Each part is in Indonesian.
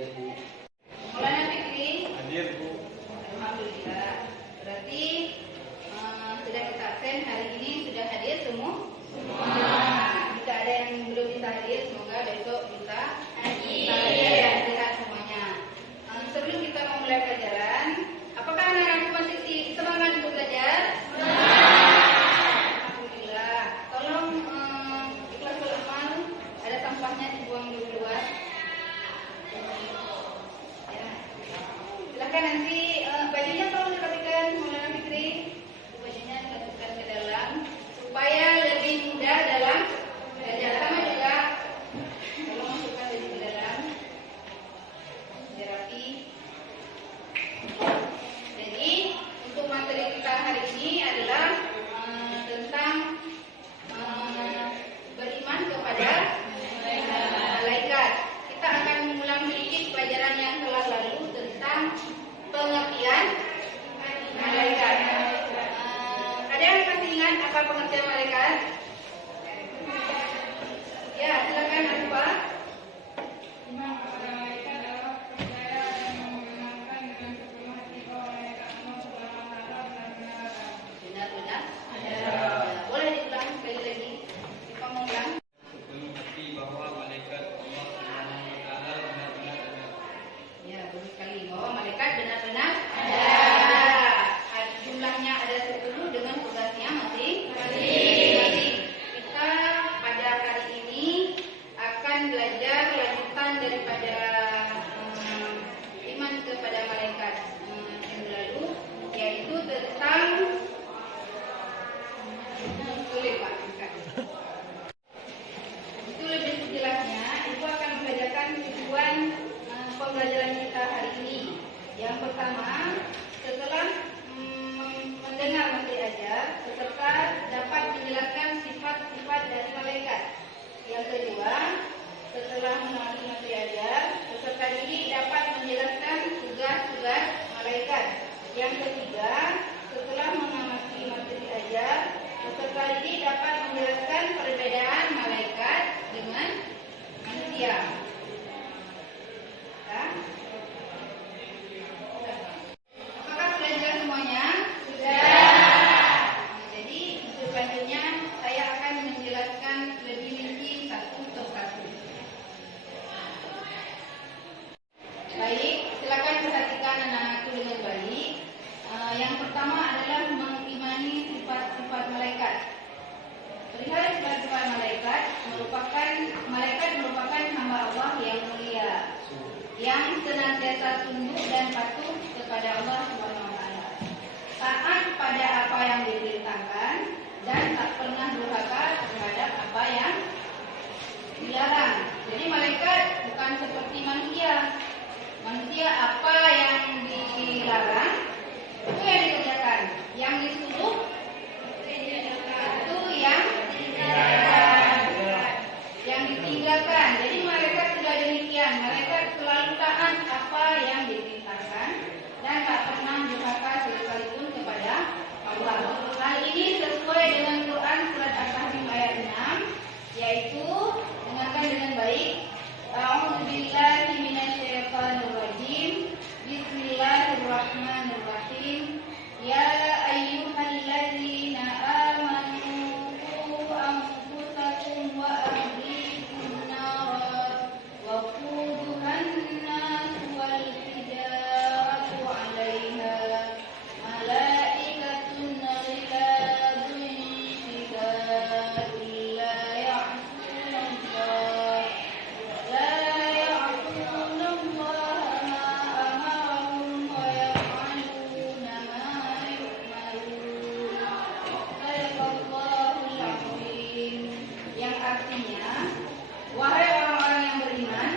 Maulana Fikri? Hadir, Bu. Alhamdulillah. Berarti sudah kita absen hari ini sudah hadir semua? Jika ada yang belum bisa hadir, semoga besok bisa hadir dan sehat semuanya. Sebelum kita memulai pelajaran, apakah anak-anakku masih semangat untuk belajar? Alhamdulillah. Tolong ikhlasul amal, ada sampahnya dibuang dulu luar. Ya. Silakan nanti bajunya tolong dirapikan, Maulana Fikri. Bajunya dimasukkan ke dalam supaya lebih mudah dalam belajar. Sama juga, tolong masukkan baju ke dalam, dirapi. Jadi untuk materi kita hari ini adalah tentang beriman kepada malaikat. Kita akan mengulang sedikit pelajaran yang telah lalu tentang pengertian malaikat. Ada yang masih ingat apa pengertian malaikat? Ya, silakan Arfa. Benar-benar. Boleh diulang sekali lagi. Kita mau ulang. Mengerti bahwa malaikat Allah Subhanahu wa taala benar-benar ada. Ya, betul sekali bahwa malaikat benar-benar ada. Jumlahnya ada 10 dengan tugasnya masing-masing. Kita pada hari ini akan belajar lanjutan daripada iman kepada malaikat yang lalu, yaitu tentang sulit Pak. Itu lebih jelasnya, Ibu akan mengajarkan tujuan pembelajaran kita hari ini. Yang pertama, setelah mendengar materi ajar, peserta dapat menjelaskan sifat-sifat dari malaikat. Yang kedua, setelah mengenali materi ajar, peserta didik dapat menjelaskan tugas-tugas malaikat. Yang ketiga, setelah mengamati materi ajar, peserta didik dapat menjelaskan perbedaan malaikat dengan manusia. Ya. Apakah sudah jelas semuanya? Sudah. Jadi selanjutnya saya akan menjelaskan lebih rinci satu persatu. Baik, silakan perhatikan anak-anakku dengan baik. Yang pertama adalah mengimani sifat-sifat malaikat. Perihal sifat-sifat malaikat merupakan hamba Allah yang mulia, yang senantiasa tunduk dan patuh kepada Allah Subhanahu wa taala, taat pada apa yang diperintahkan dan tak pernah durhaka terhadap apa yang dilarang. Jadi malaikat bukan seperti manusia. Manusia apa yang dilarang itu yang dikerjakan, yang disuruh itu yang ditinggalkan. Jadi malaikat sudah demikian, malaikat selalu taat apa yang diperintahkan dan tak pernah durhaka sekalipun kepada Allah. Hal ini sesuai dengan Quran surat Al-Kahfi ayat 6, yaitu dengarkan dengan baik. A'udzubillahi minasyaitonirrajim. Bismillahirrahmanirrahim. Ya ayyuhalladzina amanu qu anfusakum wa ahlikum naran wa quduhan nas wal hijaratu 'alaiha malaikatun ghiladun syidadun la ya'sunallaha ma amarahum wa yaf'aluna ma yu'marun. Sadaqallahul azim. Yang artinya, wahai orang-orang yang beriman,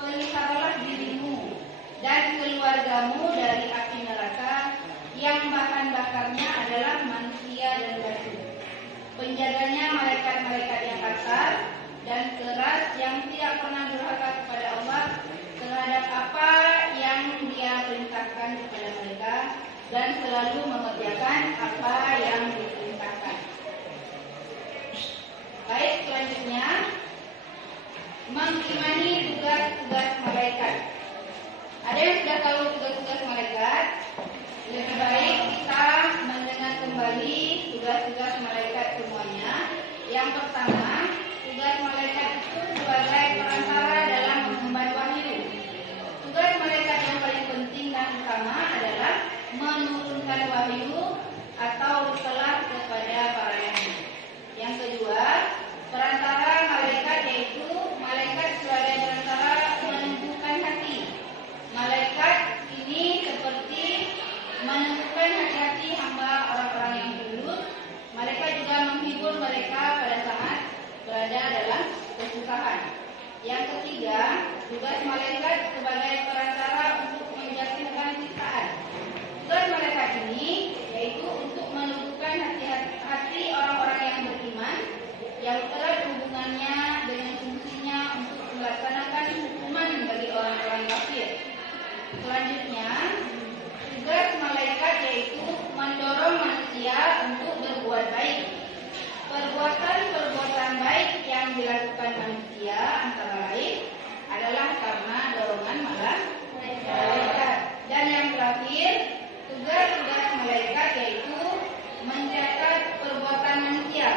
peliharalah dirimu dan keluargamu dari api neraka yang bahan bakarnya adalah manusia dan batu. Penjaganya malaikat-malaikat yang kasar dan keras yang tidak pernah durhaka kepada Allah terhadap apa yang Dia perintahkan kepada mereka dan selalu mengerjakan apa yang diperintahkan. Baik, selanjutnya mengimani tugas-tugas malaikat. Selanjutnya, tugas malaikat yaitu mendorong manusia untuk berbuat baik. Perbuatan-perbuatan baik yang dilakukan manusia antara lain adalah karena dorongan malaikat. Dan yang terakhir, tugas-tugas malaikat yaitu mencatat perbuatan manusia.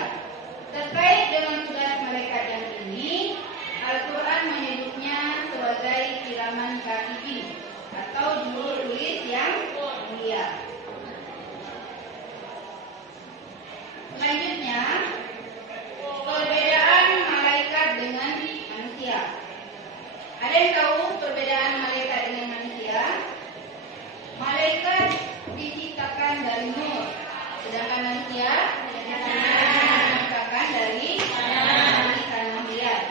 Terkait dengan tugas malaikat yang ini, Al-Quran menyebutnya sebagai kiraman katibin atau juru tulis yang mulia. Selanjutnya, perbedaan malaikat dengan manusia. Ada yang tahu perbedaan malaikat dengan manusia? Malaikat diciptakan dari nur, sedangkan manusia diciptakan dari tanah liat.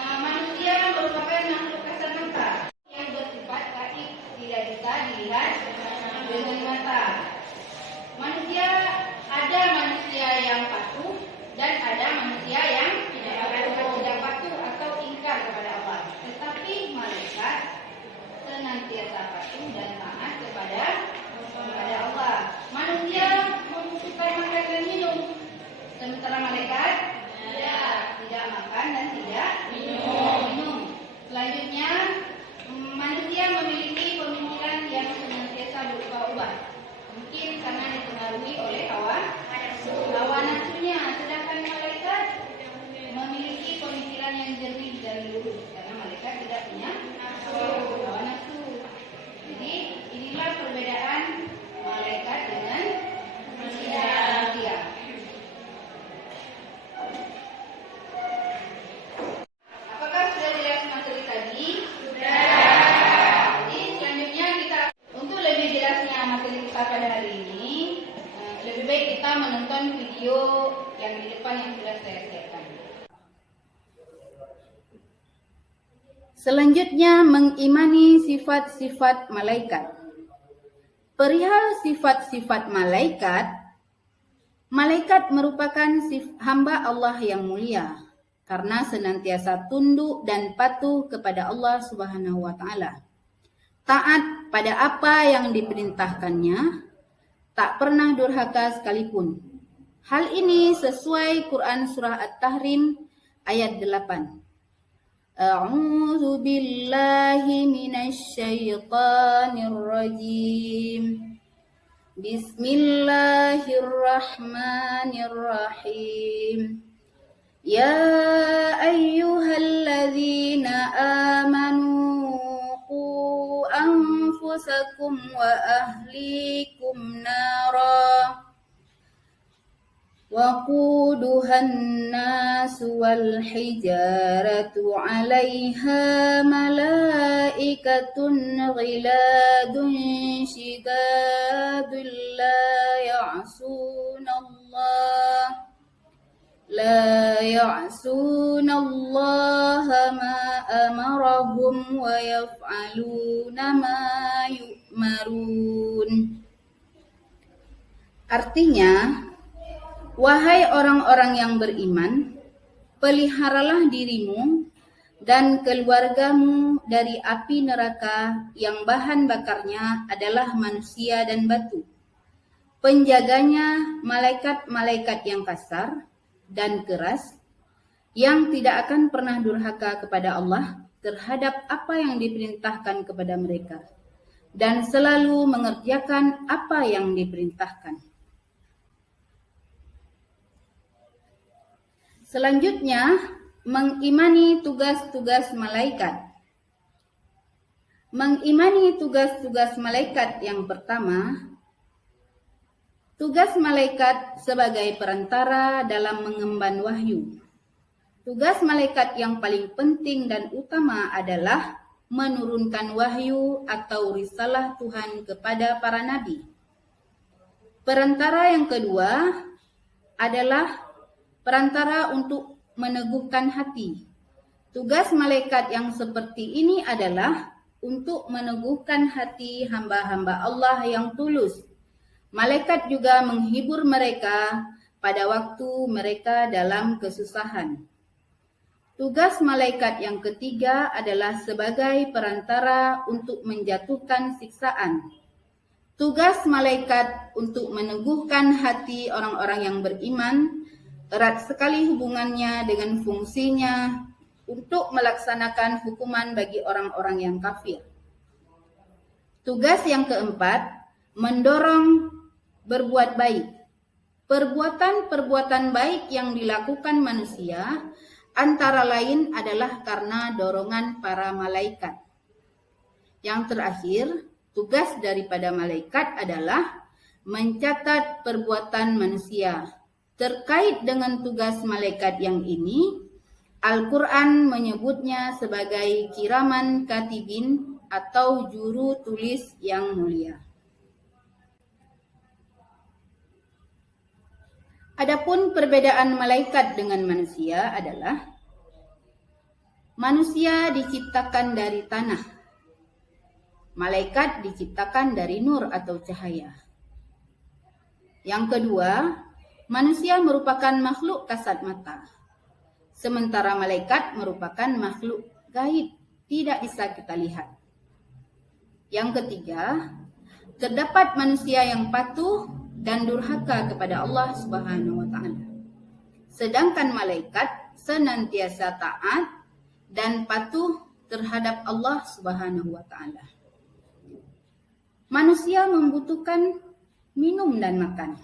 Manusia merupakan makhluk kasat mata yang bersifat gaib, tidak bisa dilihat dengan mata. Ada manusia yang patuh dan ada manusia yang tidak patuh atau ingkar kepada Allah. Tetapi malaikat senantiasa patuh dan taat kepada Allah. Manusia membutuhkan makan dan minum, sementara malaikat tidak makan dan tidak minum. Selanjutnya, manusia memiliki pemikiran yang senantiasa berubah-ubah. Mungkin karena dipengaruhi oleh hawa nafsunya, sedangkan malaikat memiliki pemikiran yang jernih dan lurus karena malaikat tidak punya hawa nafsu. Jadi inilah perbedaan malaikat dengan manusia. Apakah sudah jelas materi tadi? Sudah. Jadi selanjutnya kita, untuk lebih jelasnya materi kita pada hari ini, lebih baik kita menonton video yang di depan yang sudah saya siapkan. Selanjutnya, mengimani sifat-sifat malaikat. Perihal sifat-sifat malaikat, malaikat merupakan hamba Allah yang mulia karena senantiasa tunduk dan patuh kepada Allah Subhanahu wa taala. Taat pada apa yang diperintahkannya, tak pernah durhaka sekalipun. Hal ini sesuai Quran surah At-Tahrim ayat 8. A'udzu billahi minasy syaithanir rajim. Bismillahirrahmanirrahim. Ya ayyuhalladzina amanu qu anfusakum wa ahlikum nara وقودها الناس والحجارة عليها ملائكة غلاد شداد لا يعصون الله ما أمرهم ويفعلون ما يؤمرون. Artinya, wahai orang-orang yang beriman, peliharalah dirimu dan keluargamu dari api neraka yang bahan bakarnya adalah manusia dan batu. Penjaganya malaikat-malaikat yang kasar dan keras, yang tidak akan pernah durhaka kepada Allah terhadap apa yang diperintahkan kepada mereka, dan selalu mengerjakan apa yang diperintahkan. Selanjutnya, mengimani tugas-tugas malaikat. Mengimani tugas-tugas malaikat yang pertama, tugas malaikat sebagai perantara dalam mengemban wahyu. Tugas malaikat yang paling penting dan utama adalah menurunkan wahyu atau risalah Tuhan kepada para nabi. Perantara yang kedua adalah perantara untuk meneguhkan hati. Tugas malaikat yang seperti ini adalah untuk meneguhkan hati hamba-hamba Allah yang tulus. Malaikat juga menghibur mereka pada waktu mereka dalam kesusahan. Tugas malaikat yang ketiga adalah sebagai perantara untuk menjatuhkan siksaan. Tugas malaikat untuk meneguhkan hati orang-orang yang beriman, erat sekali hubungannya dengan fungsinya untuk melaksanakan hukuman bagi orang-orang yang kafir. Tugas yang keempat, mendorong berbuat baik. Perbuatan-perbuatan baik yang dilakukan manusia antara lain adalah karena dorongan para malaikat. Yang terakhir, tugas daripada malaikat adalah mencatat perbuatan manusia. Terkait dengan tugas malaikat yang ini, Al-Quran menyebutnya sebagai kiraman katibin atau juru tulis yang mulia. Adapun perbedaan malaikat dengan manusia adalah manusia diciptakan dari tanah, malaikat diciptakan dari nur atau cahaya. Yang kedua, manusia merupakan makhluk kasat mata, sementara malaikat merupakan makhluk gaib, tidak bisa kita lihat. Yang ketiga, terdapat manusia yang patuh dan durhaka kepada Allah Subhanahu wa taala. Sedangkan malaikat senantiasa taat dan patuh terhadap Allah Subhanahu wa taala. Manusia membutuhkan minum dan makan.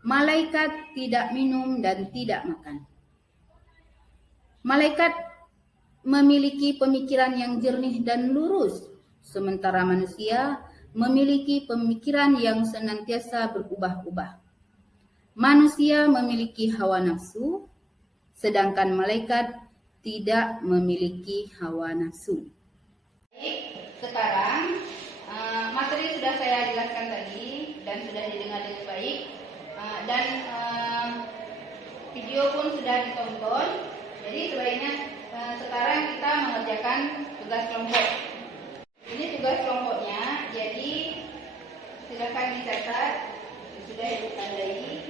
Malaikat tidak minum dan tidak makan. Malaikat memiliki pemikiran yang jernih dan lurus, sementara manusia memiliki pemikiran yang senantiasa berubah-ubah. Manusia memiliki hawa nafsu, sedangkan malaikat tidak memiliki hawa nafsu. Baik, sekarang materi sudah saya jelaskan tadi dan sudah didengar dengan baik, dan video pun sudah ditonton. Jadi sebaiknya sekarang kita mengerjakan tugas kelompok. Ini tugas kelompoknya, jadi silakan dicatat, sudah ditandai.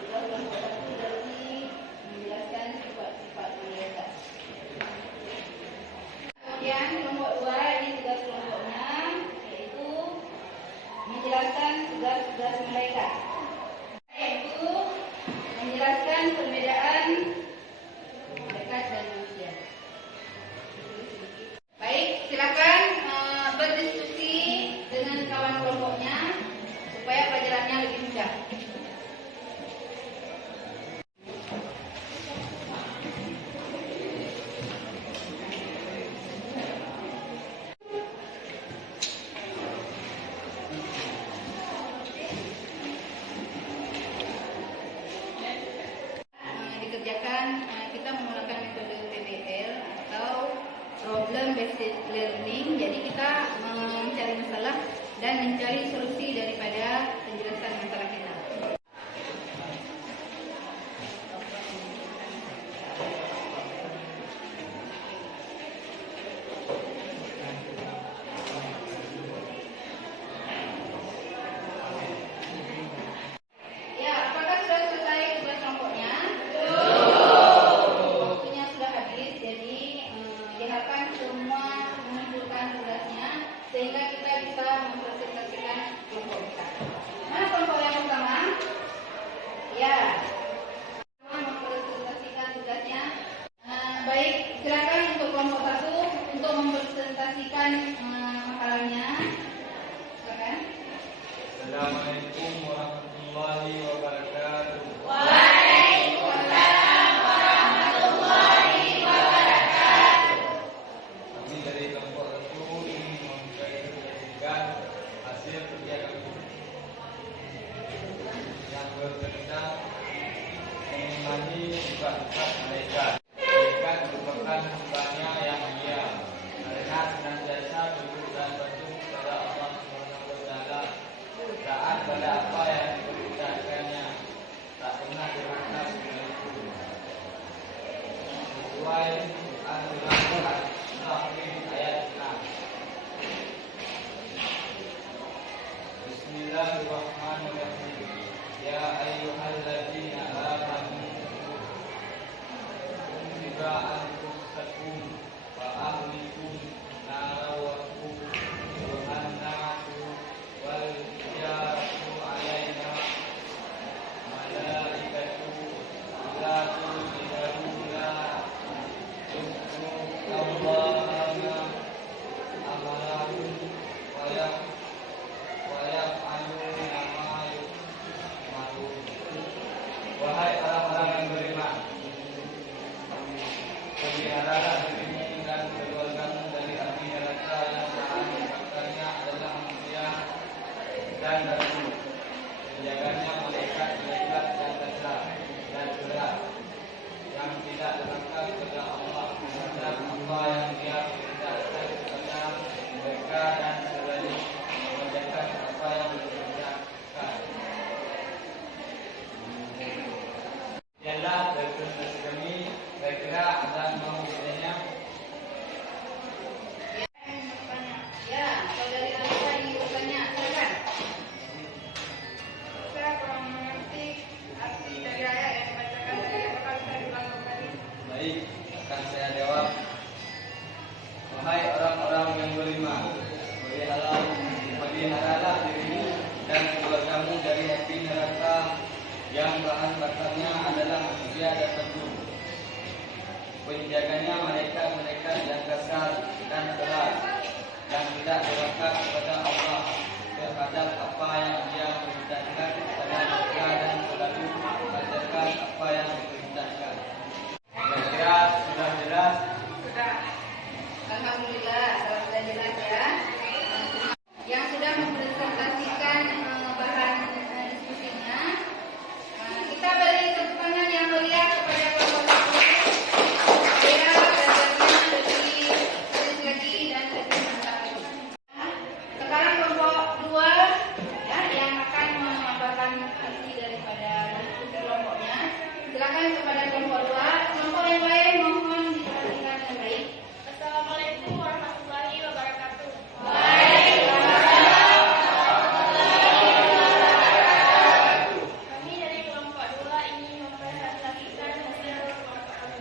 Tugas kelompok satu berarti menjelaskan sifat-sifat malaikat. Kemudian kelompok 2 ini tugas kelompoknya, yaitu menjelaskan tugas-tugas malaikat, yaitu menjelaskan perbedaan malaikat dan manusia. Baik, silakan berdiskusi dengan kawan kelompoknya supaya pelajarannya lebih mudah. Dikerjakan, kita menggunakan metode PBL atau problem based learning. Jadi kita mencari masalah dan mencari solusi daripada penjelasan masalah kita. Ya, apakah sudah selesai tugas kelompoknya? Waktunya sudah habis, jadi diharapkan semua mengumpulkan tugasnya sehingga kita bisa mempresentasikan kelompok kita. Mana kelompok yang pertama? Ya, mempresentasikan tugasnya. Baik, silakan untuk kelompok 1 untuk mempresentasikan makalahnya. Silakan. Assalamualaikum warahmatullahi wabarakatuh. Kami dari kelompok 1 ingin mempresentasikan hasil kerja kami yang bertentang mengenai sifat-sifat malaikat. Malaikat merupakan hambanya yang mulia karena senantiasa tunduk dan patuh kepada Allah Subhanahu wa taala, taat pada apa yang diperintahkannya hai orang-orang yang beriman, peliharalah dirimu dan keluargamu dari api neraka yang bahan bakarnya adalah manusia dan batu. Penjaganya mereka yang kasar dan keras, dan tidak berwakaf kepada Allah terhadap apa yang Dia perintahkan kepada mereka dan selalu mengerjakan apa yang diperintahkan. Kira-kira sudah jelas? Sudah. Alhamdulillah, sudah jelas ya. Yang sudah mempresentasikan bahan diskusinya, kita beri tepuk tangan yang meriah kepada kelompok satu. Dia belajarnya lebih serius lagi dan lebih mantap lagi. Sekarang kelompok 2 ya, yang akan memaparkan arti daripada diskusi kelompoknya. Silakan kepada kelompok 2. Kelompok yang lain mohon diperhatikan dengan baik. Assalamualaikum warahmatullahi wabarakatuh. Kami dari kelompok 2 ingin mempresentasikan hasil kelompok kami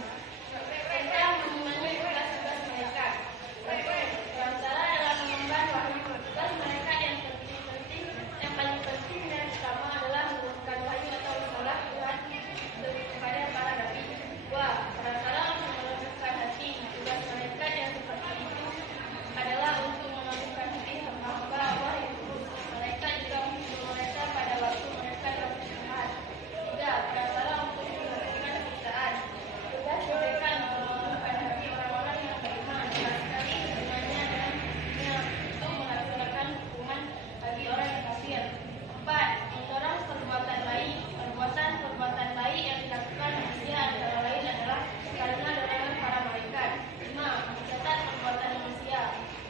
tentang mengemban tugas-tugas mereka. Berantara dalam mengemban tugas mereka yang paling penting dan utama adalah menurunkan wahyu atau risalah Tuhan kepada para nabi. 2. Berantara untuk melembutkan hati, tugas mereka yang seperti itu adalah untuk menentukan hati hamba Allah yang lurus. Mereka juga menghibur mereka pada waktu mereka dalam istirahat. 3. Berantara untuk melakukan siksaan, tugas mereka menentukan hati orang-orang yang beriman, jelas sekali hubungannya dengan untuk melaksanakan hukuman bagi orang yang kafir. 4. Mendorong perbuatan baik yang dilakukan manusia antara lain adalah karena dorongan para malaikat. 5. Mencatat perbuatan manusia.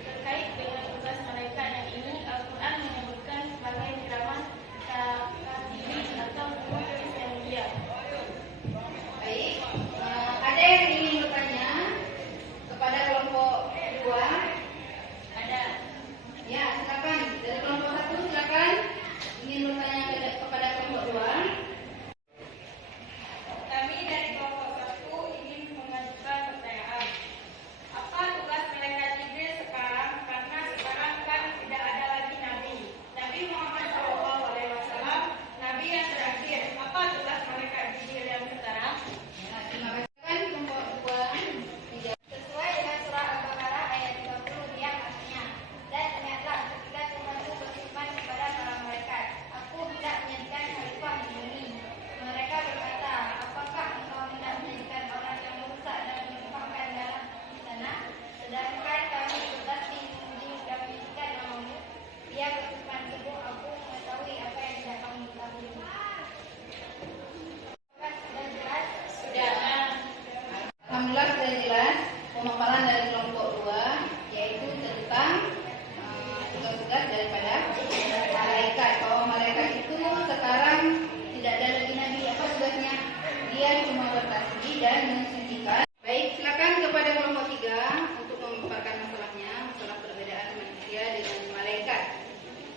Terkait dengan tugas mereka yang ini, Al-Quran menyebutkan sebagai kiraman katibin atau penulis yang mulia. Baik, ada yang ingin bertanya kepada kelompok 2? Ada. Ya, silakan. Dari kelompok 1 silakan. Ingin bertanya kepada kelompok 2? Kami dari kelompok 1 ingin mengajukan pertanyaan. Apa tugas malaikat Jibril sekarang? Karena sekarang kan tidak ada lagi Nabi. Nabi Muhammad SAW, Nabi yang terakhir. Apa tugas malaikat Jibril yang sekarang? Ya, terima kasih. Kan kelompok 2 dijawab. Sesuai dengan surah Al-Baqarah ayat 30 yang artinya, dan ingatlah ketika Tuhanmu berfirman kepada para malaikat, Aku tidak menjadikan khalifah di bumi. Mereka berkata, apakah engkau hendak menjadikan orang yang merusak dan menumpahkan darah di sana? Sedangkan kami tugas didapatkan namamu. Dia berfirman, sungguh aku mengetahui apa yang tidak kamu ketahui. Sudah jelas? Sudah. Alhamdulillah sudah jelas pemaparan dari kelompok 2 yaitu tentang tugas-tugas daripada malaikat. Bahwa malaikat itu sekarang tidak ada lagi nabi. Apa tugasnya? Dia cuma bertasbih dan mensucikan. Baik, silakan kepada kelompok 3 untuk memaparkan masalahnya, masalah perbedaan manusia dengan malaikat.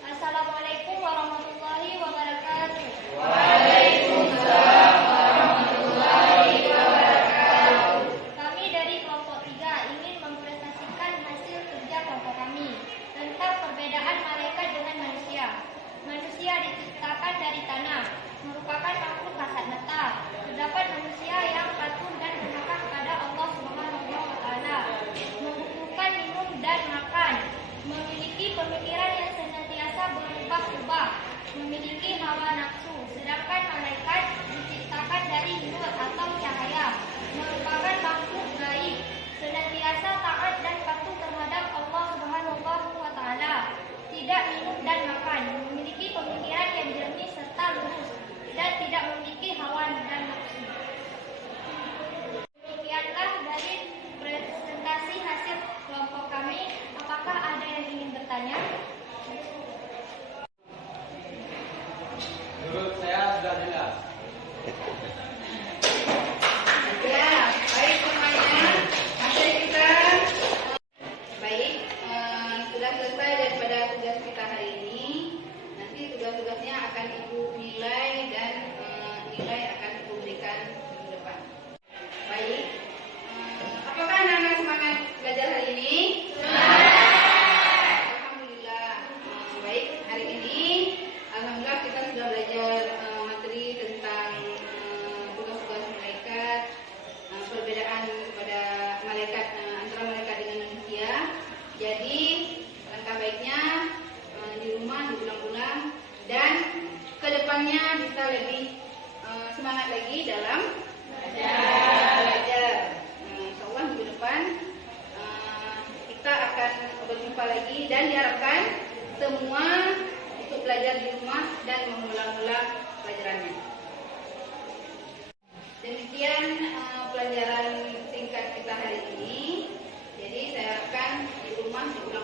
Assalamualaikum warahmatullahi wabarakatuh. Waalaikumsalam warahmatullahi wabarakatuh. Kami dari kelompok 3 ingin mempresentasikan hasil kerja kelompok kami tentang perbedaan malaikat dengan manusia. Manusia diciptakan dari tanah, merupakan makhluk kasat mata. Terdapat manusia yang patuh dan bertakwa kepada Allah Subhanahu wa Ta'ala, membutuhkan minum dan makan, memiliki pemikiran yang senantiasa berubah-ubah, memiliki hawa nafsu. Sedangkan malaikat diciptakan dari nur atau cahaya, merupakan makhluk gaib, senantiasa taat dan patuh terhadap Allah Subhanahu wa Ta'ala, tidak minum dan makan, memiliki pemikiran yang jernih serta lurus, dan tidak memiliki hawa dan nafsu. Demikianlah dari presentasi hasil kelompok kami. Apakah ada yang ingin bertanya? Menurut saya sudah jelas. Ya, baik semuanya. Materi kita baik, sudah selesai daripada tugas kita hari ini. Nanti tugas-tugasnya akan Ibu nilai dan nilai akan Ibu berikan minggu depan. Baik, apakah anak-anak semangat belajar hari ini? Jadi langkah baiknya di rumah diulang-ulang dan kedepannya bisa lebih semangat lagi dalam belajar. Insya Allah minggu depan kita akan berjumpa lagi dan diharapkan semua untuk belajar di rumah dan mengulang-ulang pelajarannya. Demikian pelajaran singkat kita hari ini. Jadi saya harapkan di rumah diulang